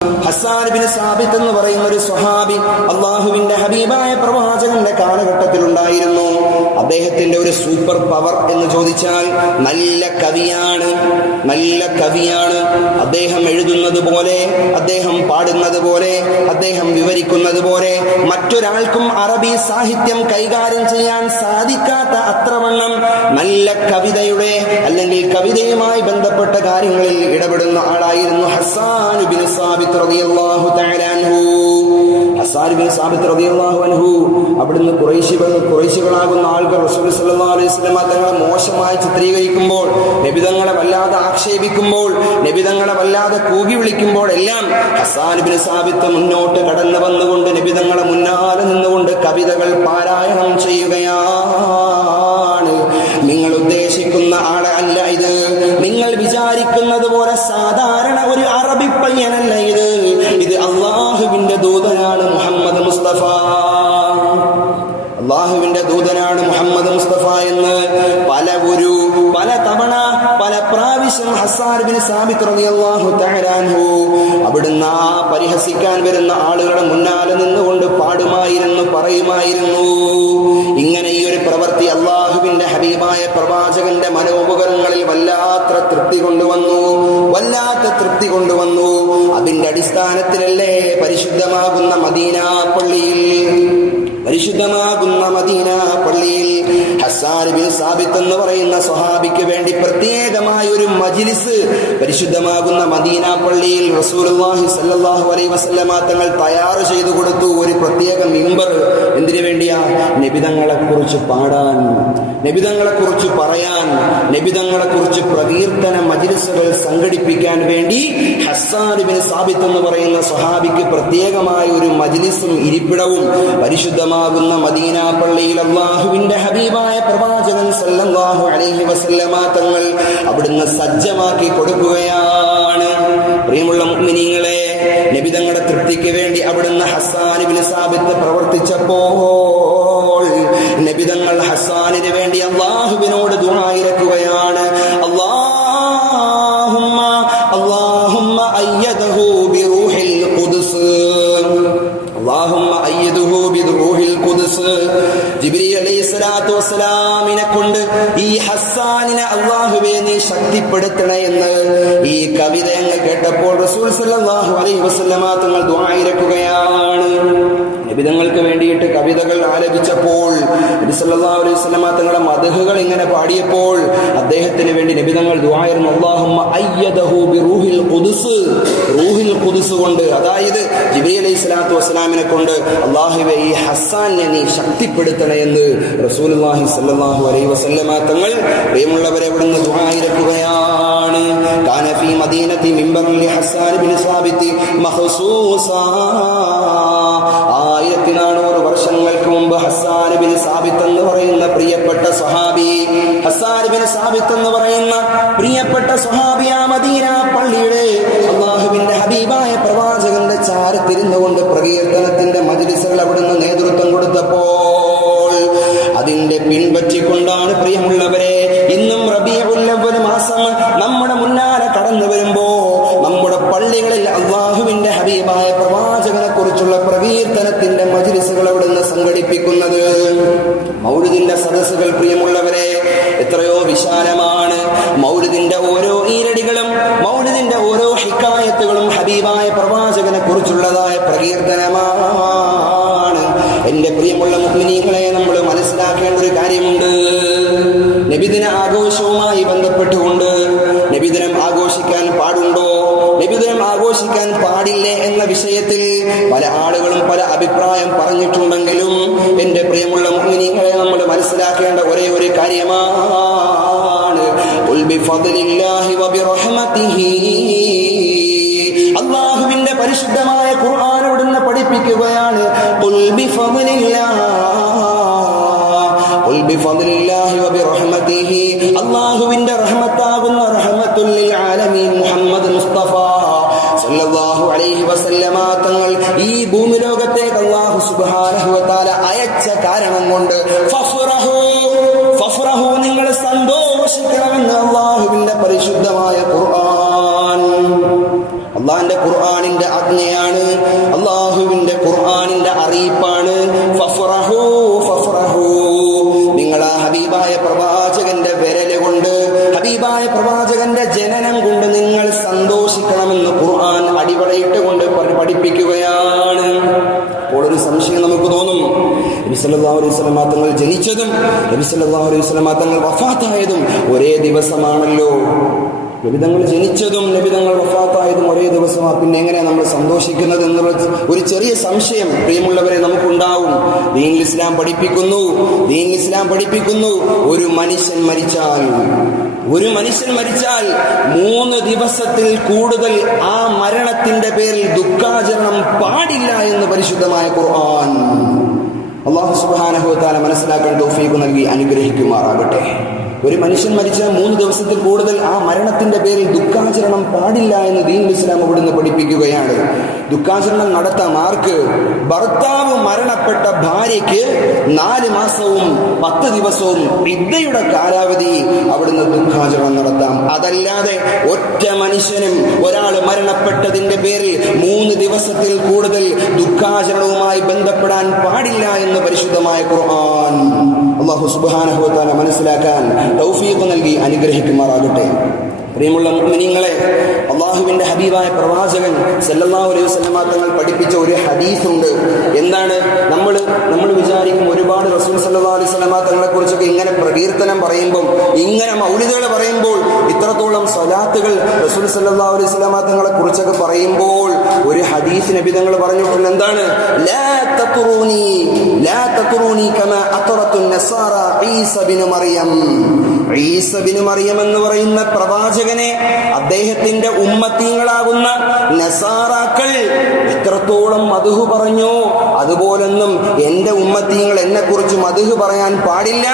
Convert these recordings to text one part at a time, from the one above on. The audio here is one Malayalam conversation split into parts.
ഹസ്സാൻ ബിൻ സാബിത്ത് എന്ന് പറയുന്ന ഒരു സ്വഹാബി അള്ളാഹുവിന്റെ ഹബീബായ പ്രവാചകന്റെ കാലഘട്ടത്തിൽ ഉണ്ടായിരുന്നു. അദ്ദേഹത്തിന്റെ ഒരു സൂപ്പർ പവർ എന്ന് ചോദിച്ചാൽ നല്ല കവിയാണ്. അദ്ദേഹം എഴുതുന്നത് പോലെ, അദ്ദേഹം പാടുന്നത് പോലെ, അദ്ദേഹം വിവരിക്കുന്നത് പോലെ മറ്റൊരാൾക്കും അറബി സാഹിത്യം കൈകാര്യം ചെയ്യാൻ സാധിക്കാത്ത അത്രവണ്ണം നല്ല കവിതയുടെ അല്ലെങ്കിൽ കവിതയുമായി ബന്ധപ്പെട്ട കാര്യങ്ങളിൽ ഇടപെടുന്ന ആളായിരുന്നു ഹസ്സാൻ ബിൻ സാബിത്ത് റളിയല്ലാഹു തആല അൻഹു. ഹസ്സാൻ ബിൻ സാബിത്ത് റളിയല്ലാഹു അൻഹു അവിടുന്ന് ഖുറൈശികളാകുന്ന ആളുകൾ റസൂൽ സല്ലല്ലാഹു അലൈഹി വസല്ലം തങ്ങളെ മോശമായി ചിത്രീകരിക്കുമ്പോൾ, നബി തങ്ങളെ വല്ലാതെ ആക്ഷേപിക്കുമ്പോൾ, നബി തങ്ങളെ വല്ലാതെ കൂകി വിളിക്കുമ്പോൾ എല്ലാം ഹസ്സാൻ ബിൻ സാബിത്ത് മുന്നോട്ട് കടന്നു വന്നുകൊണ്ട് നബി തങ്ങളെ മുന്നാലെ നിന്നുകൊണ്ട് കവിതകൾ പാരായണം ചെയ്യുകയാണ്. നിങ്ങൾ ഉദ്ദേശിക്കുന്ന ആളെ അല്ല ഇത്. നിങ്ങൾ വിചാരിക്കുന്നത് പോലെ സാധാരണ ഒരു അറബി പയ്യനല്ല ഇത്. ഇത് അള്ളാഹുവിന്റെ ദൂതനാണ് മുഹമ്മദ് മുസ്തഫ. അള്ളാഹുവിന്റെ ദൂതനാണ് മുഹമ്മദ് മുസ്തഫ എന്ന് പല തവണ പല പ്രാവശ്യം ഹസ്സാൻ ബിൻ സാബിത്ത് റളിയല്ലാഹു തആല അൻഹു അവിടുന്ന് പരിഹസിക്കാൻ വരുന്ന ആളുകളുടെ മുന്നാലെ നിന്നുകൊണ്ട് പാടുമായിരുന്നു, പറയുമായിരുന്നു. ഇങ്ങനെ ഈ ഒരു പ്രവൃത്തി അള്ളാഹുവിന്റെ ഹബീബായ പ്രവാചകന്റെ മനോമുഖങ്ങളിൽ വല്ലാത്ത തൃപ്തി കൊണ്ടുവന്നു. അതിന്റെ അടിസ്ഥാനത്തിലല്ലേ പരിശുദ്ധമാകുന്ന മദീന പള്ളിയിൽ ഹസ്സാൻ ബിൻ സാബിത്ത് എന്ന് പറയുന്ന സ്വഹാബിക്ക് വേണ്ടി പ്രത്യേകമായ ഒരു മജ്ലിസ് പരിശുദ്ധമാകുന്ന മദീന പള്ളിയിൽ റസൂലുള്ളാഹി സ്വല്ലല്ലാഹു അലൈഹി വസല്ലമ തങ്ങൾ തയ്യാർ ചെയ്തു കൊടുത്തു. ഒരു പ്രത്യേക മിമ്പർ. എന്തിനു വേണ്ടിയാ? നബിതങ്ങളെ കുറിച്ച് പാടാൻ, നബിതങ്ങളെ കുറിച്ച് പറയാൻ, നബിതങ്ങളെ കുറിച്ച് പ്രകീർത്തന മജ്ലിസുകൾ സംഘടിപ്പിക്കാൻ വേണ്ടി ഹസ്സാൻ ബിൻ സാബിത്ത് എന്ന് പറയുന്ന സ്വഹാബിക്ക് പ്രത്യേകമായ ഒരു മജ്ലിസും ഇരിപ്പിടവും പരിശുദ്ധമാകുന്ന മദീന പള്ളിയിൽ അല്ലാഹുവിന്റെ ഹബീബായ പ്രവാചകൻ സല്ലല്ലാഹു അലൈഹി വസല്ലമ തങ്ങൾ അവിടുന്ന് സജ്ജമാക്കി കൊടുക്കുകയാണ്. പ്രിയമുള്ള മുഅ്മിനീങ്ങളെ, നബി തങ്ങളുടെ തൃപ്തിക്ക് വേണ്ടി അവിടുന്ന് ഹസ്സാൻ ഇബ്നു സാബിത്ത് പ്രവർത്തിച്ചപ്പോൾ നബി തങ്ങൾ ഹസ്സാനിന് വേണ്ടി അല്ലാഹുവിനോട് ദുആ ഇറക്കുകയാണ്. അല്ലാഹുമ്മ അയ്യദഹു ബിറൂഹിൽ ഖുദ്സ്, അല്ലാഹുമ്മ അയ്യദഹു ബിറൂഹിൽ ഖുദ്സ്. ജിബ്രീൽ അലൈഹിസ്സലാത്തു വസ്സലാമിനെ കൊണ്ട് ഈ ഹസ്സാനിനെ അല്ലാഹുവേ നീ ശക്തിപ്പെടുത്തണേ എന്ന് ഈ കവിത അങ്ങ് കേട്ടപ്പോൾ റസൂൽ സല്ലല്ലാഹു അലൈഹി വസല്ലമ തങ്ങൾ ദുആ ഇറക്കുകയാണ്. നബിതങ്ങൾക്ക് വേണ്ടിയിട്ട് കവിതകൾ ആലപിച്ചപ്പോൾ, നബി സല്ലല്ലാഹു അലൈഹി വസല്ലമ തങ്ങളുടെ മദ്ഹുകൾ ഇങ്ങനെ പാടിയപ്പോൾ അദ്ദേഹത്തിന് വേണ്ടി നബിതങ്ങൾ ദുആയിരുന്നു. അല്ലാഹുമ്മ അയ്യദഹു ബിറൂഹിൽ ഖുദ്സ്, റൂഹിൽ ഖുദ്സ് കൊണ്ട്, അതായത് ജിബ്രീൽ അലൈഹിസ്സലാത്തു വസ്സലാമിനെ കൊണ്ട് അല്ലാഹുവേ ഈ ഹസ്സാനെ നീ ശക്തിപ്പെടുത്തണേ എന്ന് റസൂലുള്ളാഹി സ്വല്ലല്ലാഹു അലൈഹി വസല്ലമ തങ്ങൾ പ്രിയമുള്ളവരെ അവിടുന്ന് ദുആ ഇറക്കുകയാണ്. കാന ഫീ മദീനത്തി മിമ്പറുൻ ലി ഹസ്സാൻ ഇബ്നു സാബിത്ത് മഖ്സൂസാ. 1400 വർഷങ്ങൾക്ക് മുമ്പ് ഹസ്സാൻ ബിൻ സാബിത്ത് എന്ന് പറയുന്ന പ്രിയപ്പെട്ട സ്വഹാബി, ഹസ്സാൻ ബിൻ സാബിത്ത് എന്ന് പറയുന്ന പ്രിയപ്പെട്ട സ്വഹാബി ആ മദീന പള്ളിയുടെ അല്ലാഹുവിന്റെ ഹബീബായ പ്രവാചകന്റെ ചാരത്തിരുന്നുകൊണ്ട് പ്രകീർത്തനത്തിന്റെ മജ്ലിസുകൾ അവിടുന്ന് നേതൃത്വം കൊടുത്തപ്പോൾ അതിന്റെ പിൻപറ്റിക്കൊണ്ടാണ് പ്രിയമുള്ളവരെ ഇന്നും റബീഉൽ അവ്വൽ മാസം നമ്മുടെ മുന്നാലെ കടന്നു വരുമ്പോ നമ്മുടെ പള്ളികളിൽ അല്ലാഹുവിന്റെ ഹബീബായ പ്രവാചകനെ കുറിച്ചുള്ള പ്രകീർത്തനത്തിന്റെ മജ്ലിസുകൾ അവിടുന്ന് സംഘടിപ്പിക്കുന്നത്. മൗലിദിന്റെ സദസ്സുകൾ പ്രിയമുള്ളവരെ എത്രയോ വിശാലമാണ്. മൗലിദിന്റെ ഓരോ ഈരടികളും മൗലിദിന്റെ ഓരോ ഹിക്കായത്തുകളും ഹബീബായ പ്രവാചകനെ കുറിച്ചുള്ളതായ പ്രകീർത്തനമാണ്. എന്റെ പ്രിയമുള്ള മുഅ്മിനീങ്ങളെ, നമ്മൾ മനസ്സിലാക്കേണ്ട ഒരു കാര്യമുണ്ട്. നബിദിന ആഘോഷവുമായി ബന്ധപ്പെട്ടുകൊണ്ട് നബിദിനം ആഘോഷിക്കാൻ പാടുണ്ടോ, നബിദിനം ആഘോഷിക്കാൻ പാടില്ലേ എന്ന വിഷയത്തിൽ പല ആളുകളും പല അഭിപ്രായം പറഞ്ഞിട്ടുണ്ടെങ്കിലും എന്റെ പ്രിയമുള്ള മുഅ്മിനീങ്ങളെ, നമ്മൾ മനസ്സിലാക്കേണ്ട ഒരേ ഒരു കാര്യമാണ്, ഖുൽ ബിഫദ്ലില്ലാഹി വബിറഹ്മതിഹി. അല്ലാഹുവിന്റെ പരിശുദ്ധമായ ഖുർആൻ അവിടുന്ന് പഠിപ്പിക്കുകയാണ്. ഖുൽ ബിഫദ്ലില്ലാഹി വബിറഹ്മതിഹി. അല്ലാഹുവിന്റെ റഹ്മത്താകുന്ന റഹ്മത്തുൽ ലിൽ ആലമീൻ മുഹമ്മദ് മുസ്തഫ സല്ലല്ലാഹു അലൈഹി വസല്ലമ തങ്ങൾ ഈ ഭൂമി ലോകത്തേക്ക് അല്ലാഹു സുബ്ഹാനഹു വ തആല അയച്ച കാരണം കൊണ്ട് ഫഫ്റഹു, നിങ്ങൾ സന്തോഷിക്കണമെന്ന് അല്ലാഹുവിന്റെ പരിശുദ്ധമായ ഖുർആൻ, അല്ലാഹുവിന്റെ ഖുർആനിന്റെ ആജ്ഞയാണ്, അള്ളാഹുവിന്റെ ഖുർആനിന്റെ അറിയിപ്പാണ്. ഫഫ്റഹൂ ഫഫ്റഹൂ, നിങ്ങൾ ആ ഹബീബായ പ്രവാചകന്റെ വിരല് കൊണ്ട്, ഹബീബായ പ്രവാചകന്റെ ജനനം കൊണ്ട് നിങ്ങൾ സന്തോഷിക്കണമെന്ന് ഖുർആൻ അടിവരയിട്ട് കൊണ്ട് പഠിപ്പിക്കുകയാണ്. അപ്പോൾ ഒരു സംശയം നമുക്ക് തോന്നും, നബി സല്ലല്ലാഹു അലൈഹി വസല്ലമ തങ്ങൾ ജനിച്ചതും നബി സല്ലല്ലാഹു അലൈഹി വസല്ലമ തങ്ങൾ വഫാത്തായതും ഒരേ ദിവസമാണല്ലോ. നബിതങ്ങൾ ജനിച്ചതും നബിതങ്ങൾ വഫാത്തായതും ഒരേ ദിവസമാണ്, പിന്നെ എങ്ങനെയാണ് നമ്മൾ സന്തോഷിക്കുന്നത് എന്നുള്ള ഒരു ചെറിയ സംശയം പ്രിയമുള്ളവരെ നമുക്കുണ്ടാവും. ദീനുൽ ഇസ്ലാം പഠിപ്പിക്കുന്നു, ഒരു മനുഷ്യൻ മരിച്ചാൽ 3 ദിവസത്തിൽ കൂടുതൽ ആ മരണത്തിന്റെ പേരിൽ ദുഃഖാചരണം പാടില്ല എന്ന് പരിശുദ്ധമായ ഖുർആൻ. അല്ലാഹു സുബ്ഹാനഹു വ തആല മനസ്സിലാക്കാൻ തൗഫീഖ് നൽകി അനുഗ്രഹിക്കുമാറാകട്ടെ. ഒരു മനുഷ്യൻ മരിച്ചാൽ 3 ദിവസത്തിൽ കൂടുതൽ ആ മരണത്തിന്റെ പേരിൽ ദുഃഖാചരണം പാടില്ല എന്ന് ദീനുൽ ഇസ്ലാം അവിടുന്ന് പഠിപ്പിക്കുകയാണ്. ദുഃഖാചരണം നടത്താം ആർക്ക്? ഭർത്താവ് മരണപ്പെട്ട ഭാര്യയ്ക്ക് 4 മാസവും 10 ദിവസവും ഇദ്ദയുടെ കാലാവധി അവിടുന്ന് ദുഃഖാചരണം നടത്താം. അതല്ലാതെ ഒറ്റ മനുഷ്യനും ഒരാൾ മരണപ്പെട്ടതിന്റെ പേരിൽ 3 ദിവസത്തിൽ കൂടുതൽ ദുഃഖാചരണവുമായി ബന്ധപ്പെടാൻ പാടില്ല എന്ന് പരിശുദ്ധമായ ഖുർആൻ. അല്ലാഹു സുബ്ഹാനഹു വ തആല മനസ്സിലാക്കാൻ തൗഫീഖ് നൽകി അനുഗ്രഹിക്കുമാറാകട്ടെ. പ്രിയമുള്ള മുഅ്മിനീങ്ങളെ, അള്ളാഹുവിന്റെ ഹബീബായ പ്രവാചകൻ സല്ലല്ലാഹു അലൈഹി വസല്ലമ തങ്ങൾ പഠിപ്പിച്ച ഒരു ഹദീസുണ്ട്. എന്താണ്? നമ്മൾ വിചാരിക്കും ഒരുപാട് റസൂൽ സല്ലല്ലാഹു അലൈഹി വസല്ലമ തങ്ങളെ കുറിച്ചൊക്കെ ഇങ്ങനെ പ്രകീർത്തനം പറയുമ്പോൾ, ഇങ്ങനെ മൗലിദുകൾ പറയുമ്പോൾ, ഇത്രത്തോളം സ്വലാത്തുകൾ റസൂൽ സല്ലല്ലാഹു അലൈഹി വസല്ലമ തങ്ങളെ കുറിച്ചൊക്കെ പറയുമ്പോൾ ഒരു ഹദീസ് നബി തങ്ങൾ പറഞ്ഞിട്ടുണ്ട്. എന്താണ്? ലാ തത്റൂനി കമാ അത്റത്തുൻ നസാറ ഈസ ബിൻ മറിയം. ഈസ ബിൻ മറിയം എന്ന് പറയുന്ന പ്രവാചകനെ അദ്ദേഹത്തിന്റെ ഉമ്മത്തീങ്ങളാകുന്ന നസാറാക്കൾ എത്രത്തോളം മദ്ഹ് പറഞ്ഞോ അതുപോലൊന്നും എന്റെ ഉമ്മത്തീങ്ങൾ എന്നെ കുറിച്ച് മദ്ഹ് പറയാൻ പാടില്ല,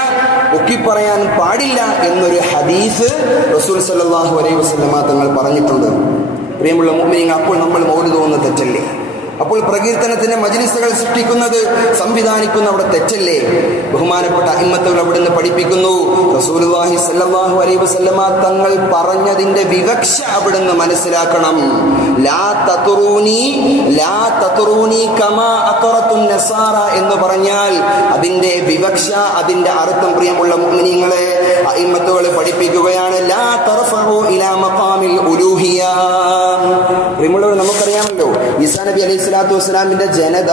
ഒക്കിപ്പറയാൻ പാടില്ല എന്നൊരു ഹദീസ് റസൂൽ സല്ലല്ലാഹു അലൈഹി വസല്ലമ തങ്ങൾ പറഞ്ഞിട്ടുണ്ട്. പ്രിയമുള്ള മുഅ്മിനീങ്ങൾ, അപ്പോൾ നമ്മൾ മൗലിദ് ഓതുന്നത് തെറ്റല്ലേ? അപ്പോൾ പ്രകീർത്തനത്തിന്റെ മജ്ലിസുകൾ സൃഷ്ടിക്കുന്നത്, സംവിധാനിക്കുന്ന അവിടെ തെറ്റല്ലേ? ബഹുമാനപ്പെട്ട അഇമ്മത്തുകൾ അവിടുന്ന് പഠിപ്പിക്കുന്നു, റസൂലുള്ളാഹി സ്വല്ലല്ലാഹു അലൈഹി വസല്ലമ തങ്ങൾ പറഞ്ഞതിന്റെ വിവക്ഷ അവിടുന്ന് മനസ്സിലാക്കണം. ലാ തത്റൂനി കമാ അത്റത്തുൻ നസാറ എന്ന് പറഞ്ഞാൽ അതിന്റെ വിവക്ഷ, അതിന്റെ അർത്ഥം പ്രിയമുള്ള മുഅ്മിനീങ്ങളെ അഇമ്മത്തുകൾ പഠിപ്പിക്കുകയാണ്. ലാ തർഫഉ ഇലാ മഖാമിൽ ഉലൂഹിയ. പ്രിയമുള്ളവർ, നമുക്കറിയാമല്ലോ ഈസാ നബി അലൈഹി സ്വലാത്തു വസ്സലാമിന്റെ ജനത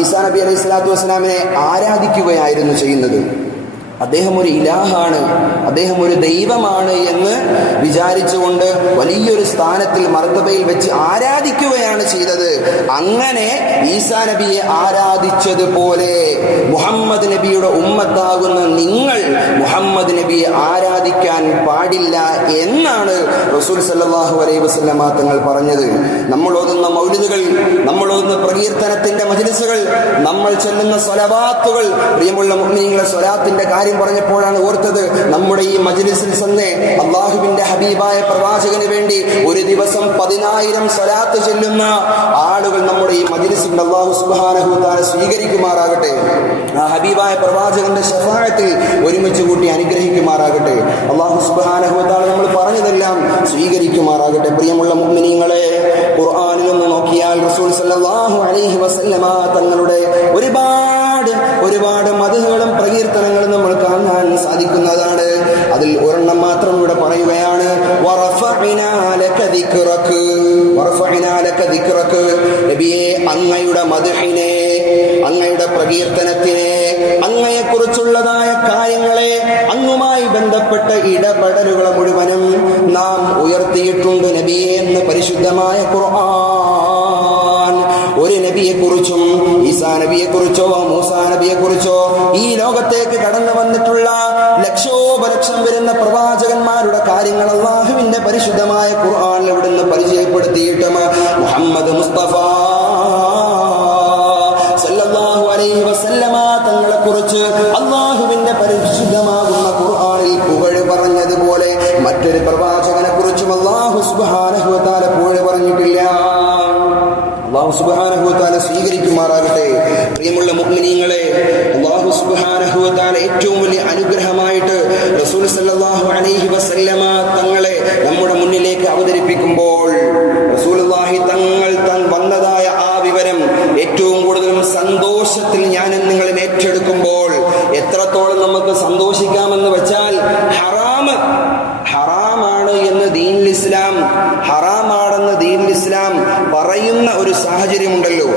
ഈസാ നബി അലൈഹി സ്വലാത്തു വസ്സലാമിനെ ആരാധിക്കുകയായിരുന്നു ചെയ്യുന്നത്. അദ്ദേഹം ഒരു ഇലാഹാണ്, അദ്ദേഹം ഒരു ദൈവമാണ് എന്ന് വിചാരിച്ചുകൊണ്ട് വലിയൊരു സ്ഥാനത്തിൽ മർത്തബയിൽ വെച്ച് ആരാധിക്കുകയാണ് ചെയ്തത്. അങ്ങനെ ഈസാ നബിയെ ആരാധിച്ചതുപോലെ മുഹമ്മദ് നബിയുടെ ഉമ്മത്താകുന്ന നിങ്ങൾ മുഹമ്മദ് നബിയെ ആരാധിക്കാൻ പാടില്ല എന്നാണ് റസൂൽ സല്ലല്ലാഹു അലൈഹി വസല്ലമ തങ്ങൾ പറഞ്ഞത്. നമ്മൾ ഓതുന്ന മൗലിദുകൾ, നമ്മൾ ഓതുന്ന പ്രകീർത്തനത്തിന്റെ മജ്ലിസുകൾ, നമ്മൾ ചൊല്ലുന്ന സ്വലവാത്തുകൾ, പ്രിയമുള്ള മുഅ്മിനീങ്ങളെ, സ്വലാത്തിന്റെ കാര്യം പറഞ്ഞപ്പോഴാണ് ഓർത്തത്, നമ്മുടെ ഈ മജ്ലിസിൽ തന്നെ അള്ളാഹുവിന്റെ ഹബീബായ പ്രവാചകന് വേണ്ടി ഒരു ദിവസം 10,000 സ്വലാത്ത് ചൊല്ലുന്ന ആളുകൾ നമ്മുടെ ഈ മജ്ലിസിൽ അല്ലാഹു സുബ്ഹാനഹു വ തആല സ്വീകരിക്കുമാറാകട്ടെ. ആ ഹബീബായ പ്രവാചകന്റെ ശഫാഅത്തിൽ ഒരുമിച്ച് കൂട്ടി അനുഗ്രഹിക്കുമാറാകട്ടെ. അല്ലാഹു സുബ്ഹാനഹു വ തആല നമ്മൾ പറഞ്ഞതെല്ലാം സ്വീകരിക്കുമാറാകട്ടെ. പ്രിയമുള്ള മുഅ്മിനീങ്ങളെ, ഖുർആനിൽ ഒന്ന് നോക്കിയാൽ റസൂൽ സല്ലല്ലാഹു അലൈഹി വസല്ലമ തങ്ങളുടെ ഒരുപാട് മദ്ഹുകളും പ്രകീർത്തനങ്ങളും നമ്മൾ കാണാൻ സാധിക്കുന്നതാണ്. അതിൽ ഒരെണ്ണം മാത്രം ഇവിടെ പറയുകയാണ്. വറഫഅനാ ലക ദിക്റക. നബിയെ, അങ്ങയുടെ മദ്ഹിനെ, അങ്ങയുടെ പ്രകീർത്തനത്തിനെ, അങ്ങയെക്കുറിച്ചുള്ളതായ കാര്യങ്ങളെ, അങ്ങുമായി ബന്ധപ്പെട്ട ഇടപെടലുകളെ മുഴുവനും നാം ഉയർത്തിയിട്ടുണ്ട് നബിയെ എന്ന് പരിശുദ്ധമായ ഖുർആൻ. ഒരു നബിയെക്കുറിച്ചും, ഈസാ നബിയെക്കുറിച്ചോ മൂസാ നബിയെക്കുറിച്ചോ, ഈ ലോകത്തേക്ക് കടന്നു വന്നിട്ടുള്ള ലക്ഷോപലക്ഷം വരുന്ന പ്രവാചകന്മാരുടെ കാര്യങ്ങൾ അല്ലാഹുവിന്റെ പരിശുദ്ധമായ ഖുർആനിൽ ഇവിടുന്ന് പരിചയപ്പെടുത്തിയിട്ട് മുഹമ്മദ് മുസ്തഫ സല്ലല്ലാഹു അലൈഹി വസല്ലമ തങ്ങളെ കുറിച്ച് അല്ലാഹുവിന്റെ പരിശുദ്ധമാകുന്ന ഖുർആനിൽ പുകഴ് പറഞ്ഞതുപോലെ മറ്റൊരു പ്രവാചകനെ കുറിച്ചും അല്ലാഹു സുബ്ഹാനഹു വ തആല പുകഴ് പറഞ്ഞിട്ടില്ല. അല്ലാഹു സുബ്ഹാനഹു വ തആല സ്വീകരിക്കുമാറാകട്ടെ. പ്രിയമുള്ള മുഅ്മിനീങ്ങളെ, അല്ലാഹു സുബ്ഹാനഹു വ തആല ഏറ്റവും വലിയ അനുഗ്രഹമായിട്ട് റസൂൽ സല്ലല്ലാഹു അലൈഹി വസല്ലമ തങ്ങളെ നമ്മുടെ മുന്നിലേക്ക് അവതരിപ്പിക്കുമ്പോൾ റസൂലുള്ളാഹി തങ്ങൾ വന്നത് പറയുന്ന ഒരു സാഹചര്യമുണ്ടല്ലോ,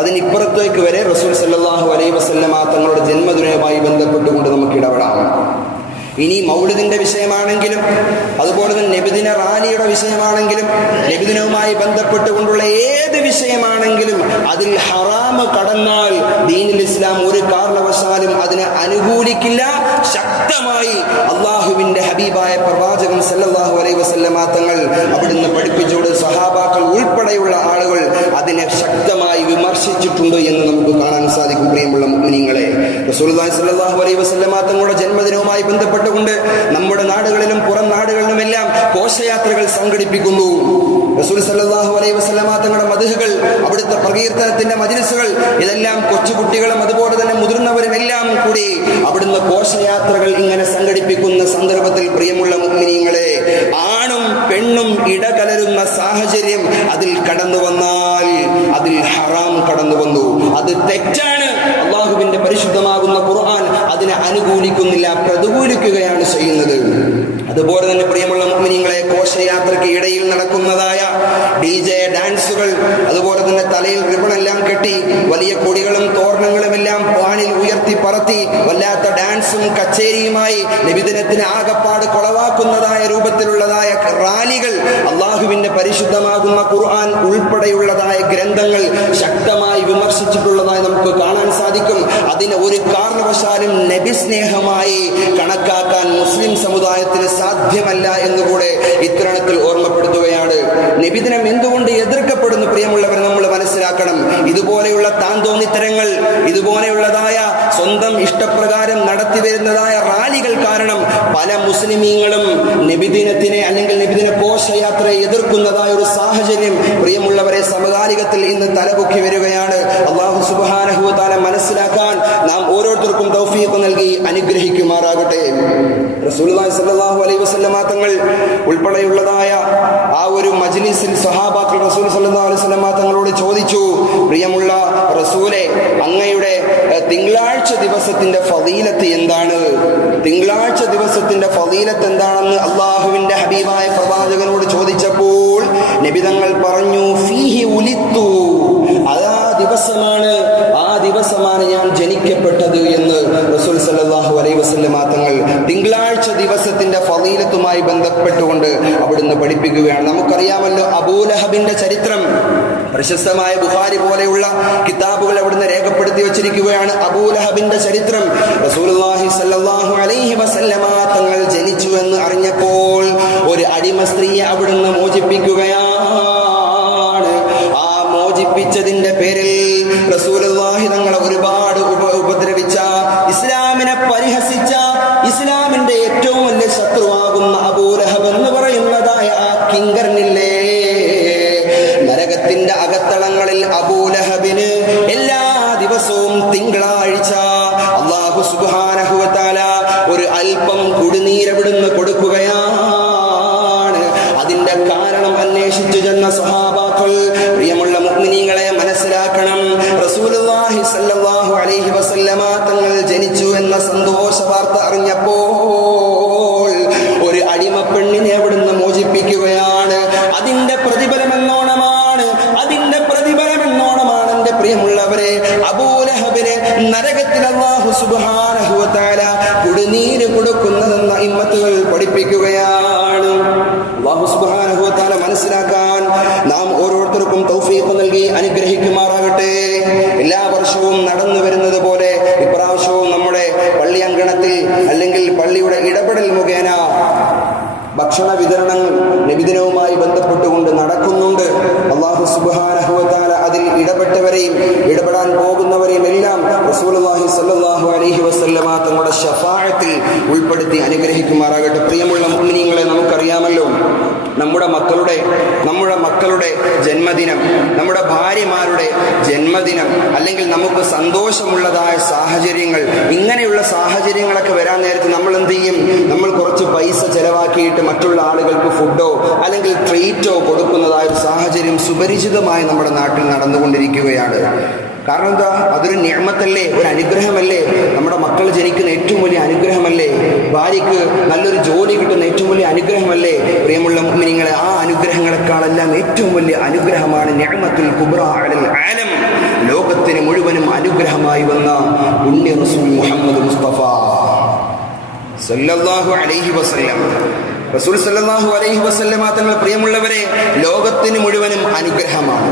അതിനിപ്പുറത്തേക്ക് വരെ റസൂൽ സല്ലല്ലാഹു അലൈഹി വസല്ലമ തങ്ങളുടെ ജന്മദിനവുമായി ബന്ധപ്പെട്ടുകൊണ്ട് നമുക്ക് ഇടപെടാം. ഇനി മൗലിദിന്റെ വിഷയമാണെങ്കിലും അതുപോലെ തന്നെ നബിദിന റാലിയുടെ വിഷയമാണെങ്കിലും നബിദിനവുമായി ബന്ധപ്പെട്ടുകൊണ്ടുള്ള ഏത് വിഷയമാണെങ്കിലും അതിൽ ഹറാമ് കടന്നാൽ ദീനുൽ ഇസ്ലാം ഒരു കാരണവശാലും അതിനെ അനുകൂലിക്കില്ല. ശക്തമായി അള്ളാഹുവിന്റെ ഹബീബായ പ്രവാചകൻ സല്ലല്ലാഹു അലൈഹി വസല്ലമ തങ്ങൾ അവിടുന്ന് പഠിപ്പിച്ചുകൊണ്ട് സഹാബാക്കൾ ഉൾപ്പെടെയുള്ള ആളുകൾ അതിനെ ശക്തമായി വിമർശിച്ചിട്ടുണ്ട് എന്ന് നമുക്ക് കാണാൻ സാധിക്കും. പ്രിയമുള്ള മുഅ്മിനീങ്ങളെ, റസൂലുള്ളാഹി സ്വല്ലല്ലാഹു അലൈഹി വസല്ലമ തങ്ങളുടെ ജന്മദിനവുമായി ബന്ധപ്പെട്ടുകൊണ്ട് നമ്മുടെ നാടുകളിലും പുറം നാടുകളിലുമെല്ലാം ഘോഷയാത്രകൾ സംഘടിപ്പിക്കുന്നു. റസൂൽ സല്ലല്ലാഹു അലൈഹി വസല്ലമ തങ്ങളുടെ മദ്ഹുകൾ, അവിടുത്തെ പ്രകീർത്തനത്തിന്റെ മജ്‌ലിസുകൾ, ഇതെല്ലാം കൊച്ചുകുട്ടികളും അതുപോലെ തന്നെ മുതിർന്നവരും എല്ലാം കൂടി അവിടുന്ന് ഘോഷയാത്രകൾ ഇങ്ങനെ സംഘടിപ്പിക്കുന്ന സന്ദർഭത്തിൽ പ്രിയമുള്ള മുഅ്മിനീങ്ങളെ, ആണും പെണ്ണും ഇടകലരുന്ന സാഹചര്യം അതിൽ കടന്നു വന്നാൽ അതിൽ ഹറാം കടന്നു വന്നു. അത് തെറ്റാണ്. അള്ളാഹുവിന്റെ പരിശുദ്ധമാകുന്ന ഖുർആൻ അതിനെ അനുകൂലിക്കുന്നില്ല, പ്രതികൂലിക്കുകയാണ് ചെയ്യുന്നത്. അതുപോലെ തന്നെ പ്രിയമുള്ള മുഅ്മിനീങ്ങളെ, ഘോഷയാത്രയ്ക്ക് ഇടയിൽ നടക്കുന്നതായ DJ ഡാൻസുകൾ, അതുപോലെ തന്നെ തലയിൽ റിബണെല്ലാം കെട്ടി വലിയ കൊടികളും തോരണങ്ങളും എല്ലാം വാനിൽ ഉയർത്തി പറത്തി വല്ലാത്ത ഡാൻസും കച്ചേരിയുമായി നബിദിനത്തിന് ആകപ്പാട് കൊളവാക്കുന്നതായ രൂപത്തിലുള്ളതായ റാലികൾ, അള്ളാഹുവിന്റെ പരിശുദ്ധമാകുന്ന ഖുർആൻ ഉൾപ്പെടെയുള്ളതായ ഗ്രന്ഥങ്ങൾ ശക്തമായി വിമർശിച്ചിട്ടുള്ളതായി നമുക്ക് കാണാൻ സാധിക്കും. അതിന് ഒരു കാരണവശാലും നബി സ്നേഹമായി കണക്കാക്കാൻ മുസ്ലിം സമുദായത്തിന് സാധ്യമല്ല എന്നുകൂടെ ഇത്തരണത്തിൽ ഓർമ്മപ്പെടുത്തുകയാണ്. നബിദിനം എന്തുകൊണ്ട് എതിർക്കപ്പെടുന്നു പ്രിയമുള്ളവർ നമ്മൾ മനസ്സിലാക്കണം. ഇതുപോലെയുള്ള താന്തോന്നിത്തരങ്ങൾ, ഇതുപോലെയുള്ളതായ സ്വന്തം ഇഷ്ടപ്രകാരം നടത്തി വരുന്നതായ റാലികൾ കാരണം പല മുസ്ലിമീങ്ങളും നബിദിനത്തിനെ അല്ലെങ്കിൽ നബിദിന ഘോഷയാത്രയെ എതിർക്കുന്നതായ ഒരു സാഹചര്യം പ്രിയമുള്ളവരെ സമകാലികത്തിൽ ഇന്ന് തലപൊക്കി വരികയാണ്. അല്ലാഹു സുബ്ഹാനഹു വ തആല മനസ്സിലാക്കാൻ നാം ഓരോരുത്തർക്കും തൗഫീഖ് നൽകി അനുഗ്രഹിക്കുമാറാകട്ടെ. റസൂലുള്ളാഹി സ്വല്ലല്ലാഹു അലൈഹി വസല്ലമ തങ്ങൾ ഉൾപ്പെടെയുള്ളതായ ആ ഒരു മജ്‌ലിസിൽ സ്വഹാബാക്കൾ റസൂൽ സ്വല്ലല്ലാഹു അലൈഹി വസല്ലമ തങ്ങളോട് ചോദിച്ചു, പ്രിയമുള്ള റസൂലെ, അങ്ങയുടെ തിങ്കളാഴ്ച ദിവസത്തിന്റെ ഫളീലത്ത് എന്താണ്? തിങ്കളാഴ്ച ദിവസത്തിന്റെ ഫളീലത്ത് എന്താണെന്ന് അള്ളാഹുവിന്റെ ഹബീബായ പ്രവാചകനോട് ചോദിച്ചപ്പോൾ നബി തങ്ങൾ പറഞ്ഞു, ഫീഹി ഉലിത്തു, ആ ദിവസമാണ് ഞാൻ ജനിക്കപ്പെട്ടത് എന്ന് റസൂൽ സല്ലല്ലാഹു അലൈഹി വസല്ലമ തങ്ങൾ തിങ്കളാഴ്ച ദിവസത്തിന്റെ ഫളീലത്തുമായി ബന്ധപ്പെട്ടുകൊണ്ട് അവിടുന്ന് പഠിപ്പിക്കുകയാണ്. നമുക്കറിയാമല്ലോ അബൂലഹബിന്റെ ചരിത്രം. പ്രശസ്തമായ ബുഖാരി പോലെയുള്ള കിതാബുകൾ അവിടുന്ന് രേഖപ്പെടുത്തി വച്ചിരിക്കുകയാണ് അബൂലഹബിന്റെ ചരിത്രം. റസൂലുള്ളാഹി സ്വല്ലല്ലാഹു അലൈഹി വസല്ലമ തങ്ങൾ ജനിച്ചു എന്ന് അറിഞ്ഞപ്പോൾ ഒരു അടിമ സ്ത്രീയെ അവിടുന്ന് മോചിപ്പിക്കുകയാണ്. ആ മോചിപ്പിച്ചതിന്റെ പേരിൽ റസൂലുള്ളാഹി തങ്ങളെ ഒരുപാട് ഉപദ്രവിച്ച, ഇസ്ലാമിനെ പരിഹസിച്ച, ഇസ്ലാമിന്റെ ഏറ്റവും വലിയ ശത്രുവാകുന്ന അബൂലഹബ് എന്ന് പറയുന്നതായ ആ കിങ്കരനില്ലേ, നരകത്തിന്റെ അകത്തളങ്ങളിൽ അബൂലഹബിന് എല്ലാ ദിവസവും തിങ്കളാഴ്ച അല്ലാഹു സുബ്ഹാനഹു വ തആല ഒരു അല്പം കുടിനീരവിടുന്ന് കൊടുക്കുകയാണ്. അതിന്റെ കാരണം അന്വേഷിച്ചു ചെന്ന സ്വഹാബാക്കൾ, പ്രിയമുള്ള മുഅ്മിനീങ്ങളെ മനസ്സിലാക്കണം, റസൂലുള്ളാഹി സ്വല്ലല്ലാഹു അലൈഹി വസല്ലമ തങ്ങൾ ജനിച്ചു എന്ന സന്തോഷ വാർത്ത അറിഞ്ഞപ്പോൾ ഒരു അടിമ പെണ്ണിനെ അവിടുന്ന് മോചിപ്പിക്കുകയാണ്. അതിന്റെ പ്രതിഫലമെന്നോണമാണ് എന്റെ പ്രിയമുള്ളവരെ അബൂലഹബിനെ നരകത്തിൽ അല്ലാഹു സുബ്ഹാനഹു വ തആല കുടിനീര് കൊടുക്കുന്നതെന്ന ഇമ്മത്തുകൾ പഠിപ്പിക്കുകയാണ്. അല്ലാഹു സുബ്ഹാനഹു വ തആല മനസ്സിലാക്കാൻ നാം ഓരോരുത്തർക്കും തൗഫീഖ് നൽകി അനുഗ്രഹിക്കുമാറാകട്ടെ. എല്ലാ വർഷവും നടന്നു വരുന്നത് പോലെ ഇപ്രാവശ്യവും നമ്മുടെ പള്ളി അങ്കണത്തിൽ അല്ലെങ്കിൽ പള്ളിയുടെ ഇടപെടൽ മുഖേന ഭക്ഷണ വിതരണങ്ങൾ നബിദിനവുമായി ബന്ധപ്പെട്ടുകൊണ്ട് നടക്കുന്നുണ്ട്. അല്ലാഹു സുബ്ഹാനഹു വ തആല അതിൽ ഇടപെട്ടവരെയും ഇടപെടാൻ പോകുന്നവരെയും എല്ലാം റസൂലുള്ളാഹി സ്വല്ലല്ലാഹു അലൈഹി വസല്ലമ തങ്ങളുടെ ശഫാഅത്തിൽ ഉൾപ്പെടുത്തി അനുഗ്രഹിക്കുമാറാകട്ടെ. പ്രിയമുള്ള മുഅ്മിനീങ്ങളെ, നമുക്കറിയാമല്ലോ നമ്മുടെ മക്കളുടെ ജന്മദിനം, നമ്മുടെ ഭാര്യമാരുടെ ജന്മദിനം, അല്ലെങ്കിൽ നമുക്ക് സന്തോഷമുള്ളതായ സാഹചര്യങ്ങൾ, ഇങ്ങനെയുള്ള സാഹചര്യങ്ങളൊക്കെ വരാൻ നേരത്ത് നമ്മൾ എന്ത് ചെയ്യും? നമ്മൾ കുറച്ച് പൈസ ചെലവാക്കിയിട്ട് മറ്റുള്ള ആളുകൾക്ക് ഫുഡോ അല്ലെങ്കിൽ ട്രീറ്റോ കൊടുക്കുന്നതായ ഒരു സാഹചര്യം സുപരിചിതമായി നമ്മുടെ നാട്ടിൽ നടന്നുകൊണ്ടിരിക്കുകയാണ്. കാരണം എന്താ? അതൊരു നിഅമത്തല്ലേ, ഒരു അനുഗ്രഹമല്ലേ? നമ്മുടെ മക്കൾ ജനിക്കുന്ന ഏറ്റവും വലിയ അനുഗ്രഹമല്ലേ? ഭാര്യയ്ക്ക് നല്ലൊരു ജോലി കിട്ടുന്ന ഏറ്റവും വലിയ അനുഗ്രഹമല്ലേ? പ്രിയമുള്ള മുഅ്മിനീങ്ങളെ, ആ അനുഗ്രഹങ്ങളെക്കാളെല്ലാം ഏറ്റവും വലിയ അനുഗ്രഹമാണ് നിഅമത്തുൽ കുബ്ര അലൽ ആലം. ലോകത്തിന് മുഴുവനും അനുഗ്രഹമായി വന്ന പുണ്യ റസൂൽ മുഹമ്മദ് മുസ്തഫ സല്ലല്ലാഹു അലൈഹി വസല്ലം. റസൂൽ സല്ലല്ലാഹു അലൈഹി വസല്ലമ തങ്ങൾ, പ്രിയമുള്ളവരെ, ലോകത്തിന് മുഴുവനും അനുഗ്രഹമാണ്.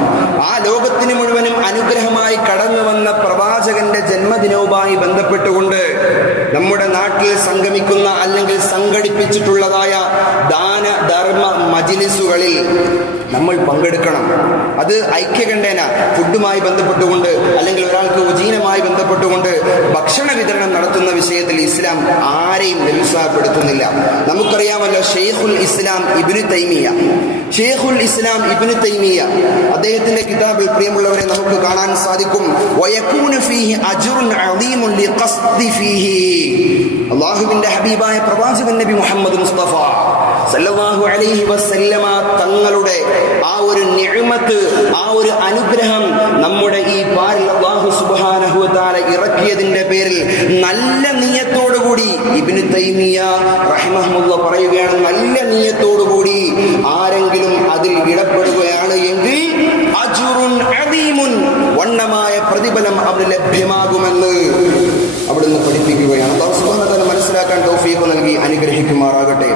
ആ ലോകത്തിന് മുഴുവനും അനുഗ്രഹമായി കടന്നു വന്ന പ്രവാചകന്റെ ജന്മദിനവുമായി ബന്ധപ്പെട്ടുകൊണ്ട് നമ്മുടെ നാട്ടിൽ സംഗമിക്കുന്ന അല്ലെങ്കിൽ സംഘടിപ്പിച്ചിട്ടുള്ളതായ ദാന ധർമ്മ മജ്‌ലിസുകളിൽ നമ്മൾ പങ്കെടുക്കണം. അത് ഐക്യകണ്ഠേന ഫുഡുമായി ബന്ധപ്പെട്ടുകൊണ്ട് അല്ലെങ്കിൽ ഒരാൾക്ക് ഉജീനമായി ബന്ധപ്പെട്ടുകൊണ്ട് ഭക്ഷണ വിതരണം നടത്തുന്ന വിഷയത്തിൽ ഇസ്ലാം ആരെയും നിരുത്സാഹപ്പെടുത്തുന്നില്ല. നമുക്കറിയാമല്ലോ, ഷെയ്ഖുൽ ഇസ്ലാം ഇബ്നു തൈമിയ, ഷെയ്ഖുൽ ഇസ്ലാം ഇബ്നു തൈമിയ അദ്ദേഹത്തിന്റെ കിതാബിൽ, പ്രിയമുള്ളവരെ, നമുക്ക് കാണാൻ സാധിക്കും, വയകൂനു ഫീഹി അജ്റുൻ അദീമുൻ ലിഖസ്ദി ഫീഹി. അല്ലാഹുവിന്റെ ഹബീബായ പ്രവാചകൻ നബി മുഹമ്മദ് മുസ്തഫ സല്ലല്ലാഹു അലൈഹി വസല്ലമ തങ്ങളുടെ ആ ഒരു നിഅമത്ത്, ആ ഒരു അനുഗ്രഹം നമ്മുടെ ഈ പാരിൽ അല്ലാഹു സുബ്ഹാനഹു വ തആല ഇറക്കിയതിന്റെ പേരിൽ നല്ല നിയ്യത്തോടുകൂടി ഇബ്നു തൈമിയ റഹിമഹുല്ലാഹ് പറയുകയാണ്, നല്ല നിയ്യത്തോടുകൂടി ആരെങ്കിലും അതിൽ ഇടപെടുകയാണ് എങ്കിൽ അജ്റുൻ അദീമുൻ, വണ്ണമായ പ്രതിഫലം അവന് ലഭ്യമാകുമെന്ന് അവിടുന്ന് പഠിപ്പിക്കുകയാണ്. അല്ലാഹു സുബ്ഹാനഹു വ തആല മനസ്സിലാക്കാൻ തൗഫീഖ് നൽകി അനുഗ്രഹിക്കുമാറാകട്ടെ.